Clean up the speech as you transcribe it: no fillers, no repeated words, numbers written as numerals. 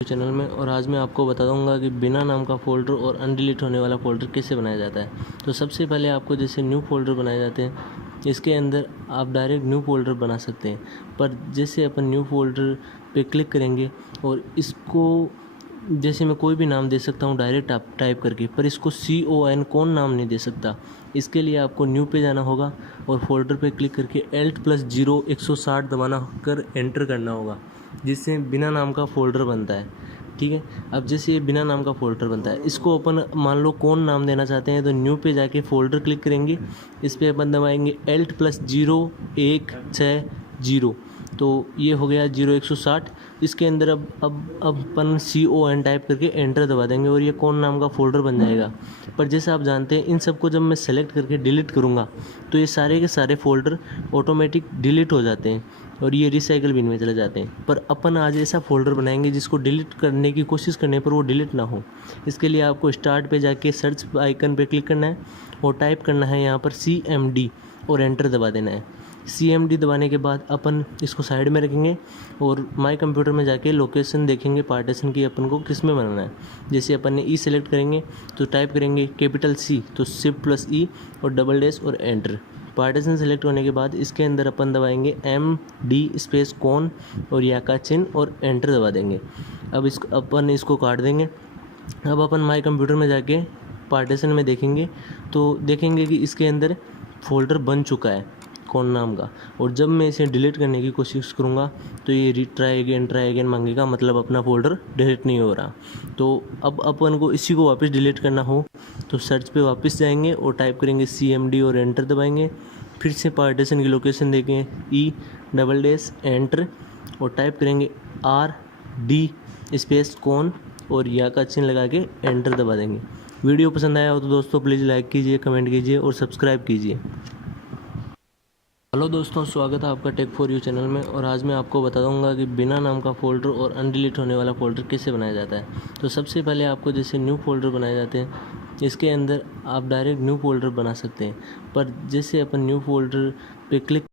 Channel में। और आज मैं आपको बता दूंगा कि बिना नाम का फ़ोल्डर और अनडिलीट होने वाला फ़ोल्डर कैसे बनाया जाता है। तो सबसे पहले आपको जैसे न्यू फ़ोल्डर बनाए जाते हैं, इसके अंदर आप डायरेक्ट न्यू फ़ोल्डर बना सकते हैं। पर जैसे अपन न्यू फ़ोल्डर पे क्लिक करेंगे और इसको जैसे मैं कोई भी नाम दे सकता हूँ डायरेक्ट आप टाइप करके, पर इसको कौन नाम नहीं दे सकता। इसके लिए आपको न्यू पे जाना होगा और फोल्डर पे क्लिक करके Alt+0 160 दबाना कर एंटर करना होगा, जिससे बिना नाम का फ़ोल्डर बनता है। ठीक है, अब जैसे ये बिना नाम का फ़ोल्डर बनता है, इसको अपन मान लो कौन नाम देना चाहते हैं तो न्यू पे जाके फ़ोल्डर क्लिक करेंगे, इस पर अपन दबाएंगे Alt+0 160, तो ये हो गया 0160। इसके अंदर अब अपन CON टाइप करके एंटर दबा देंगे और ये कौन नाम का फ़ोल्डर बन जाएगा। पर जैसे आप जानते हैं इन सबको जब मैं सेलेक्ट करके डिलीट करूँगा तो ये सारे के सारे फ़ोल्डर ऑटोमेटिक डिलीट हो जाते हैं और ये रिसाइकल बिन में चले जाते हैं। पर अपन आज ऐसा फ़ोल्डर बनाएंगे जिसको डिलीट करने की कोशिश करने पर वो डिलीट ना हो। इसके लिए आपको स्टार्ट पे जाके सर्च आइकन पे क्लिक करना है और टाइप करना है यहाँ पर CMD और एंटर दबा देना है। CMD दबाने के बाद अपन इसको साइड में रखेंगे और माय कंप्यूटर में जाके लोकेशन देखेंगे पार्टीशन की अपन को किस में बनाना है। जैसे अपन ने सेलेक्ट करेंगे तो टाइप करेंगे कैपिटल C, तो Shift+E और डबल डैश और एंटर। पार्टीशन सेलेक्ट होने के बाद इसके अंदर अपन दबाएंगे MD स्पेस कौन और या का चिन्ह और एंटर दबा देंगे। अब अपन इसको काट देंगे। अब अपन माय कंप्यूटर में जाके पार्टीशन में देखेंगे तो देखेंगे कि इसके अंदर फ़ोल्डर बन चुका है कौन नाम का। और जब मैं इसे डिलीट करने की कोशिश करूँगा तो ये ट्राई अगेन मांगेगा, मतलब अपना फ़ोल्डर डिलीट नहीं हो रहा। तो अब अपन को इसी को वापस डिलीट करना हो तो सर्च पे वापस जाएंगे और टाइप करेंगे CMD और एंटर दबाएंगे। फिर से पार्टीशन की लोकेशन देखें E डबल डैश एंटर और टाइप करेंगे RD स्पेस कौन और या का चिन्ह लगा के एंटर दबा देंगे। वीडियो पसंद आया हो तो दोस्तों प्लीज़ लाइक कीजिए, कमेंट कीजिए और सब्सक्राइब कीजिए। हेलो दोस्तों, स्वागत है आपका टेक फॉर यू चैनल में। और आज मैं आपको बता दूंगा कि बिना नाम का फ़ोल्डर और अनडिलीट होने वाला फ़ोल्डर कैसे बनाया जाता है। तो सबसे पहले आपको जैसे न्यू फ़ोल्डर बनाए जाते हैं, इसके अंदर आप डायरेक्ट न्यू फ़ोल्डर बना सकते हैं। पर जैसे अपन न्यू फ़ोल्डर पे क्लिक